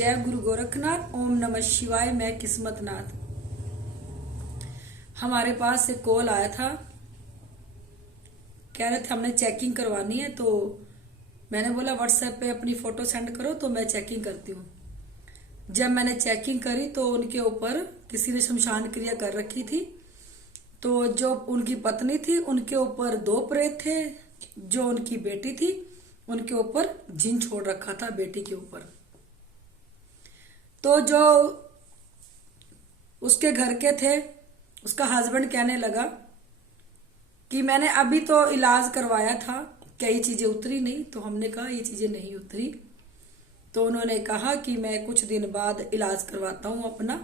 जय गुरु गोरखनाथ। ओम नमः शिवाय। मैं किस्मतनाथ। हमारे पास एक कॉल आया था, कह रहे थे हमने चेकिंग करवानी है। तो मैंने बोला व्हाट्सएप पे अपनी फोटो सेंड करो तो मैं चेकिंग करती हूँ। जब मैंने चेकिंग करी तो उनके ऊपर किसी ने शमशान क्रिया कर रखी थी। तो जो उनकी पत्नी थी उनके ऊपर 2 प्रेत थे, जो उनकी बेटी थी उनके ऊपर जिन छोड़ रखा था बेटी के ऊपर। तो जो उसके घर के थे उसका हस्बैंड कहने लगा कि मैंने अभी तो इलाज करवाया था, क्या ये चीजें उतरी नहीं? तो हमने कहा ये चीजें नहीं उतरी। तो उन्होंने कहा कि मैं कुछ दिन बाद इलाज करवाता हूं अपना।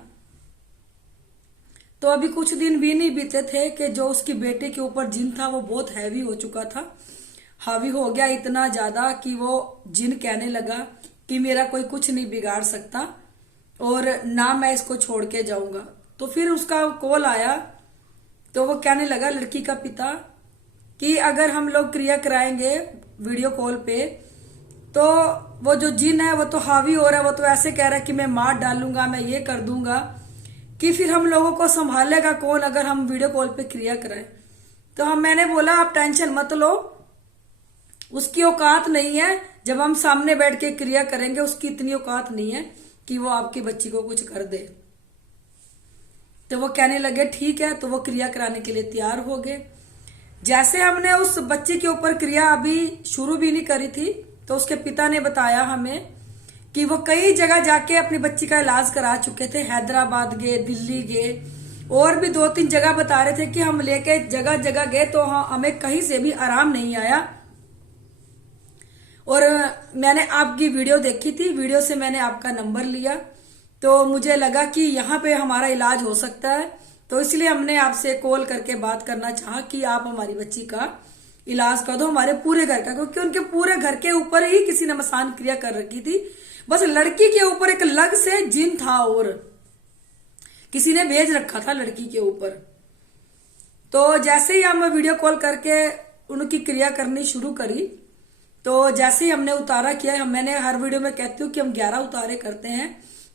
तो अभी कुछ दिन भी नहीं बीते थे कि जो उसकी बेटे के ऊपर जिन था वो बहुत हैवी हो चुका था। हावी हो गया इतना ज्यादा कि वो जिन कहने लगा कि मेरा कोई कुछ नहीं बिगाड़ सकता और ना मैं इसको छोड़ के जाऊंगा। तो फिर उसका कॉल आया तो वो कहने लगा, लड़की का पिता, कि अगर हम लोग क्रिया कराएंगे वीडियो कॉल पे तो वो जो जिन है वो तो हावी हो रहा है, वो तो ऐसे कह रहा है कि मैं मार डालूंगा, मैं ये कर दूंगा, कि फिर हम लोगों को संभालेगा कौन अगर हम वीडियो कॉल पे क्रिया कराएं। तो मैंने बोला आप टेंशन मत लो, उसकी औकात नहीं है। जब हम सामने बैठ के क्रिया करेंगे उसकी इतनी औकात नहीं है कि वो आपकी बच्ची को कुछ कर दे। तो वो कहने लगे ठीक है। तो वो क्रिया कराने के लिए तैयार हो गए। जैसे हमने उस बच्चे के ऊपर क्रिया अभी शुरू भी नहीं करी थी तो उसके पिता ने बताया हमें कि वो कई जगह जाके अपनी बच्ची का इलाज करा चुके थे। हैदराबाद गए, दिल्ली गए, और भी 2-3 जगह बता रहे थे कि हम लेके जगह जगह गए तो हमें कहीं से भी आराम नहीं आया। और मैंने आपकी वीडियो देखी थी, वीडियो से मैंने आपका नंबर लिया तो मुझे लगा कि यहाँ पे हमारा इलाज हो सकता है। तो इसलिए हमने आपसे कॉल करके बात करना चाहा कि आप हमारी बच्ची का इलाज कर दो, हमारे पूरे घर का, क्योंकि उनके पूरे घर के ऊपर ही किसी ने मसान क्रिया कर रखी थी। बस लड़की के ऊपर एक अलग से जिन था और किसी ने भेज रखा था लड़की के ऊपर। तो जैसे ही हम वीडियो कॉल करके उनकी क्रिया करनी शुरू करी तो जैसे ही हमने उतारा किया, मैंने हर वीडियो में कहती हूँ कि हम 11 उतारे करते हैं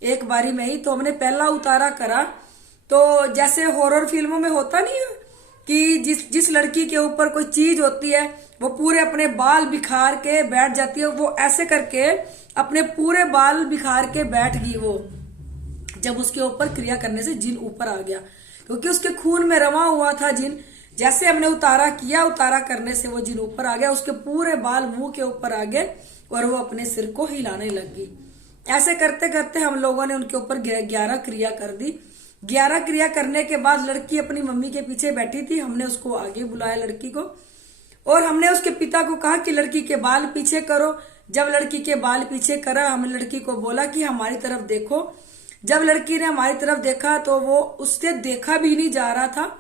एक बारी में ही। तो हमने पहला उतारा करा तो जैसे हॉरर फिल्मों में होता नहीं है कि जिस लड़की के ऊपर कोई चीज होती है वो पूरे अपने बाल बिखार के बैठ जाती है, वो ऐसे करके अपने पूरे बाल बिखार के बैठ गई। वो जब उसके ऊपर क्रिया करने से जिन ऊपर आ गया, क्योंकि उसके खून में रवा हुआ था जिन। जैसे हमने उतारा किया, उतारा करने से वो जिन ऊपर आ गया, उसके पूरे बाल मुंह के ऊपर आ गए और वो अपने सिर को हिलाने लग गई। ऐसे करते करते हम लोगों ने उनके ऊपर 11 क्रिया कर दी। 11 क्रिया करने के बाद लड़की अपनी मम्मी के पीछे बैठी थी। हमने उसको आगे बुलाया लड़की को, और हमने उसके पिता को कहा कि लड़की के बाल पीछे करो। जब लड़की के बाल पीछे करा, हमने लड़की को बोला कि हमारी तरफ देखो। जब लड़की ने हमारी तरफ देखा तो वो उससे देखा भी नहीं जा रहा था,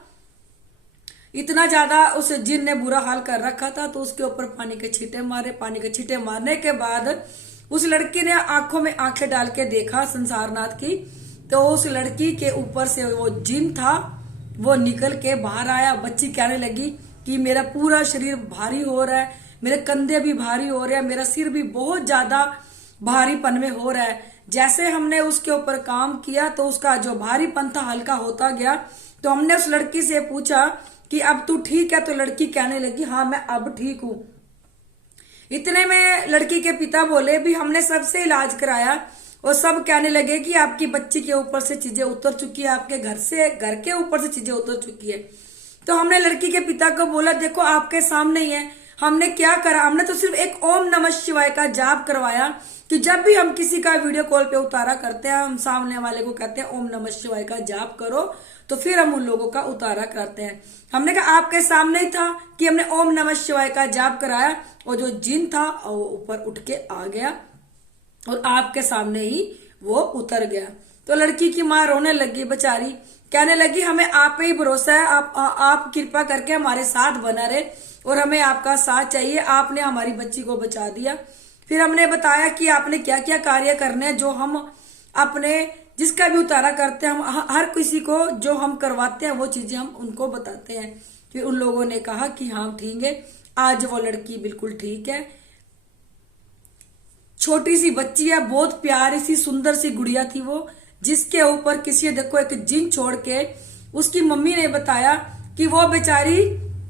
इतना ज्यादा उस जिन ने बुरा हाल कर रखा था। तो उसके ऊपर पानी के छींटे मारे। पानी के छींटे मारने के बाद उस लड़की ने आंखों में आंखें डाल के देखा संसारनाथ की, तो उस लड़की के ऊपर से वो जिन था वो निकल के बाहर आया। बच्ची कहने लगी कि मेरा पूरा शरीर भारी हो रहा है, मेरे कंधे भी भारी हो रहे हैं, मेरा सिर भी बहुत ज्यादा भारीपन में हो रहा है। जैसे हमने उसके ऊपर काम किया तो उसका जो भारीपन था हल्का होता गया। तो हमने उस लड़की से पूछा कि अब तू ठीक है? तो लड़की कहने लगी हाँ मैं अब ठीक हूं। इतने में लड़की के पिता बोले भी हमने सबसे इलाज कराया और सब कहने लगे कि आपकी बच्ची के ऊपर से चीजें उतर चुकी है, आपके घर के ऊपर से चीजें उतर चुकी है। तो हमने लड़की के पिता को बोला देखो आपके सामने ही है, हमने क्या करा? हमने तो सिर्फ एक ओम नमः शिवाय का जाप करवाया कि जब भी हम किसी का वीडियो कॉल पे उतारा करते हैं हम सामने वाले को कहते हैं ओम नमः शिवाय का जाप करो, तो फिर हम उन लोगों का उतारा कराते हैं। हमने कहा आपके सामने ही था कि हमने ओम नमः शिवाय का जाप कराया और जो जिन था वो ऊपर उठ के आ गया और आपके सामने ही वो उतर गया। तो लड़की की माँ रोने लगी बेचारी, कहने लगी हमें आप पे ही भरोसा है, आप कृपा करके हमारे साथ बना रहे और हमें आपका साथ चाहिए, आपने हमारी बच्ची को बचा दिया। फिर हमने बताया कि आपने क्या क्या कार्य करने हैं, जो हम अपने जिसका भी उतारा करते हैं, हम हर किसी को जो हम करवाते हैं वो चीजें हम उनको बताते हैं। फिर उन लोगों ने कहा कि हाँ ठीक है, आज वो लड़की बिल्कुल ठीक है। छोटी सी बच्ची है, बहुत प्यारी सी सुंदर सी गुड़िया थी वो, जिसके ऊपर किसी ने देखो एक जिन छोड़ के, उसकी मम्मी ने बताया कि वो बेचारी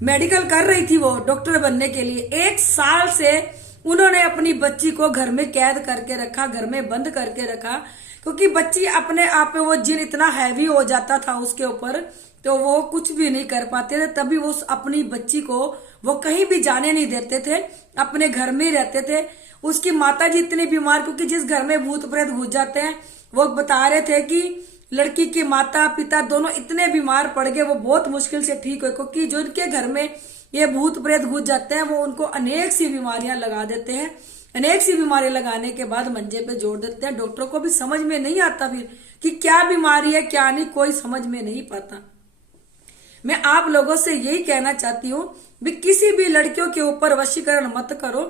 मेडिकल कर रही थी, वो डॉक्टर बनने के लिए 1 साल से उन्होंने अपनी बच्ची को घर में कैद करके रखा, घर में बंद करके रखा, क्योंकि बच्ची अपने आप में वो जिन इतना हैवी हो जाता था उसके ऊपर, तो वो कुछ भी नहीं कर पाते थे। तभी वो अपनी बच्ची को वो कहीं भी जाने नहीं देते थे, अपने घर में ही रहते थे। उसकी माता जी इतनी बीमार, क्योंकि जिस घर में भूत प्रेत घुस जाते हैं, वो बता रहे थे कि लड़की के माता पिता दोनों इतने बीमार पड़ गए, वो बहुत मुश्किल से ठीक हुए, क्योंकि जो उनके घर में ये भूत प्रेत घुस जाते हैं वो उनको अनेक सी बीमारियां लगा देते हैं। अनेक सी बीमारियां लगाने के बाद मंजे पे जोड़ देते हैं। डॉक्टरों को भी समझ में नहीं आता फिर कि क्या बीमारी है क्या नहीं, कोई समझ में नहीं पाता। मैं आप लोगों से यही कहना चाहती हूँ भी किसी भी लड़कियों के ऊपर वशीकरण मत करो,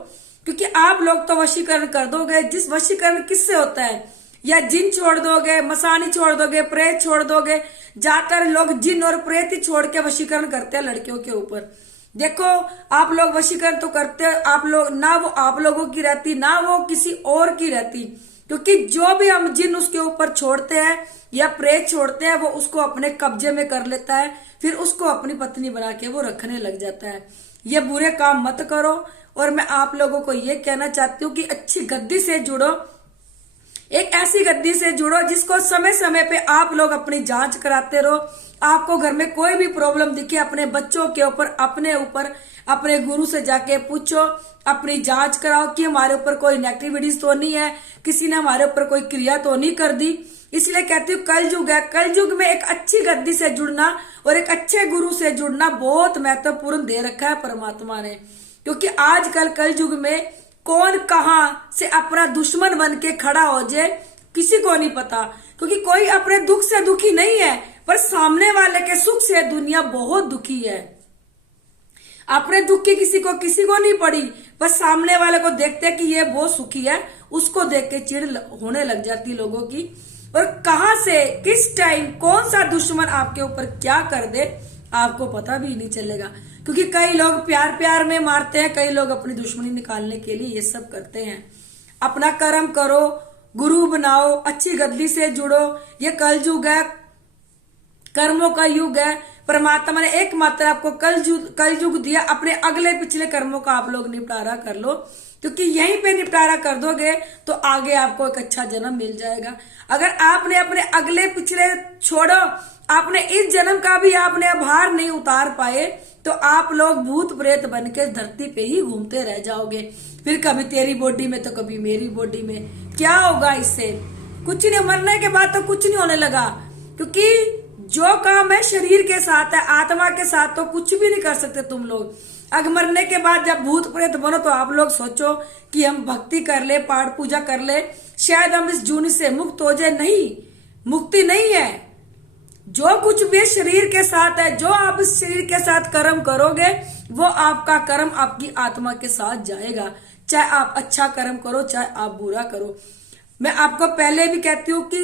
क्योंकि आप लोग तो वशीकरण कर दोगे। जिस वशीकरण किससे होता है, या जिन छोड़ दोगे, मसानी छोड़ दोगे, प्रेत छोड़ दोगे। ज्यादातर लोग जिन और प्रेत ही छोड़ के वशीकरण करते हैं लड़कियों के ऊपर। देखो आप लोग वशीकरण तो करते हैं, आप लोग ना वो आप लोगों की रहती ना वो किसी और की रहती, क्योंकि जो भी हम जिन उसके ऊपर छोड़ते हैं या प्रेत छोड़ते हैं वो उसको अपने कब्जे में कर लेता है, फिर उसको अपनी पत्नी बना के वो रखने लग जाता है। ये बुरे काम मत करो। और मैं आप लोगों को ये कहना चाहती हूँ कि अच्छी गद्दी से जुड़ो, एक ऐसी गद्दी से जुड़ो जिसको समय समय पे आप लोग अपनी जांच कराते रहो। आपको घर में कोई भी प्रॉब्लम दिखे अपने बच्चों के ऊपर, अपने ऊपर, अपने गुरु से जाके पूछो, अपनी जांच कराओ कि हमारे ऊपर कोई नेगेटिविटीज तो नहीं है, किसी ने हमारे ऊपर कोई क्रिया तो नहीं कर दी। इसलिए कहती हूँ कलयुग है, कलयुग में एक अच्छी गद्दी से जुड़ना और एक अच्छे गुरु से जुड़ना बहुत महत्वपूर्ण दे रखा है परमात्मा ने। क्योंकि आजकल कलयुग में कौन कहां से अपना दुश्मन बन के खड़ा हो जाए किसी को नहीं पता, क्योंकि कोई अपने दुख से दुखी नहीं है, पर सामने वाले के सुख से दुनिया बहुत दुखी है। अपने दुख की किसी को नहीं पड़ी, बस सामने वाले को देखते हैं कि ये बहुत सुखी है, उसको देख के चिढ़ होने लग जाती लोगों की। और कहां से किस टाइम कौन सा दुश्मन आपके ऊपर क्या कर दे आपको पता भी नहीं चलेगा, क्योंकि कई लोग प्यार प्यार में मारते हैं, कई लोग अपनी दुश्मनी निकालने के लिए ये सब करते हैं। अपना कर्म करो, गुरु बनाओ, अच्छी गद्दी से जुड़ो। ये कलयुग है, कर्मों का युग है। परमात्मा ने एकमात्र आपको कलयुग दिया, अपने अगले पिछले कर्मों का आप लोग निपटारा कर लो, क्योंकि यहीं पे निपटारा कर दोगे तो आगे आपको एक अच्छा जन्म मिल जाएगा। अगर आपने अपने अगले पिछले छोड़ो, आपने इस जन्म का भी आपने आभार नहीं उतार पाए, तो आप लोग भूत प्रेत बन के धरती पे ही घूमते रह जाओगे। फिर कभी तेरी बॉडी में तो कभी मेरी बॉडी में। क्या होगा इससे? कुछ नहीं, मरने के बाद तो कुछ नहीं होने लगा, क्योंकि जो काम है शरीर के साथ है, आत्मा के साथ तो कुछ भी नहीं कर सकते तुम लोग। अगर मरने के बाद जब भूत प्रेत बनो तो आप लोग सोचो कि हम भक्ति कर ले, पाठ पूजा कर ले, शायद हम इस जून से मुक्त हो जाए। नहीं, मुक्ति नहीं है। जो कुछ भी शरीर के साथ है, जो आप इस शरीर के साथ कर्म करोगे वो आपका कर्म आपकी आत्मा के साथ जाएगा, चाहे आप अच्छा कर्म करो चाहे आप बुरा करो। मैं आपको पहले भी कहती हूँ कि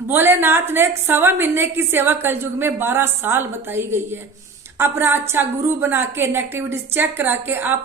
भोलेनाथ ने 1.25 महीने की सेवा कलयुग में 12 साल बताई गई है। अपना अच्छा गुरु बना के नेगेटिविटीज चेक करा के आप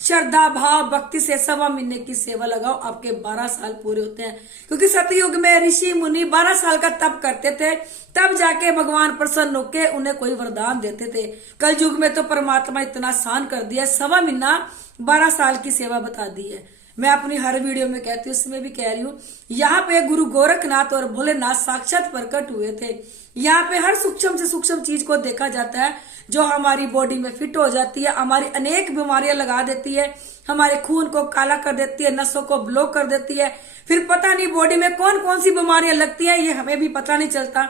श्रद्धा भाव भक्ति से 1.25 महीने की सेवा लगाओ, आपके 12 साल पूरे होते हैं। क्योंकि सतयुग में ऋषि मुनि 12 साल का तप करते थे, तब जाके भगवान प्रसन्न होके उन्हें कोई वरदान देते थे। कलयुग में तो परमात्मा इतना आसान कर दिया, 1.25 महीना 12 साल की सेवा बता दी है। मैं अपनी हर वीडियो में कहती हूँ, इसमें भी कह रही हूँ, यहाँ पे गुरु गोरखनाथ और भोलेनाथ साक्षात प्रकट हुए थे। यहाँ पे हर सूक्ष्म से सूक्ष्म चीज को देखा जाता है, जो हमारी बॉडी में फिट हो जाती है, हमारी अनेक बीमारियां लगा देती है, हमारे खून को काला कर देती है, नसों को ब्लॉक कर देती है। फिर पता नहीं बॉडी में कौन कौन सी बीमारियां लगती है, ये हमें भी पता नहीं चलता।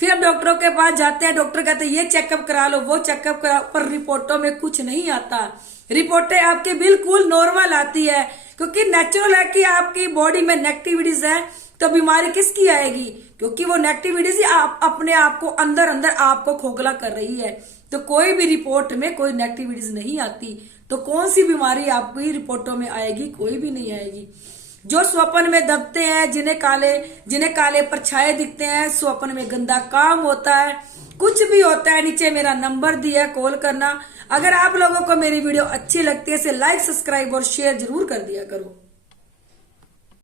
फिर हम डॉक्टरों के पास जाते हैं, डॉक्टर कहते हैं ये चेकअप करा लो, वो चेकअप करा, पर रिपोर्टों में कुछ नहीं आता। रिपोर्टें आपके बिल्कुल नॉर्मल आती है, क्योंकि नेचुरल है कि आपकी बॉडी में नेगेटिविटीज है, तो बीमारी किसकी आएगी? क्योंकि वो नेगेटिविटीज ही अपने आप को अंदर अंदर आपको खोखला कर रही है। तो कोई भी रिपोर्ट में कोई नेगेटिविटीज नहीं आती, तो कौन सी बीमारी आपकी रिपोर्टों में आएगी? कोई भी नहीं आएगी। जो स्वप्न में दबते हैं, जिन्हें काले परछाए दिखते हैं, स्वप्न में गंदा काम होता है, कुछ भी होता है, नीचे मेरा नंबर दिया है, कॉल करना। अगर आप लोगों को मेरी वीडियो अच्छी लगती है, इसे लाइक, सब्सक्राइब और शेयर जरूर कर दिया करो।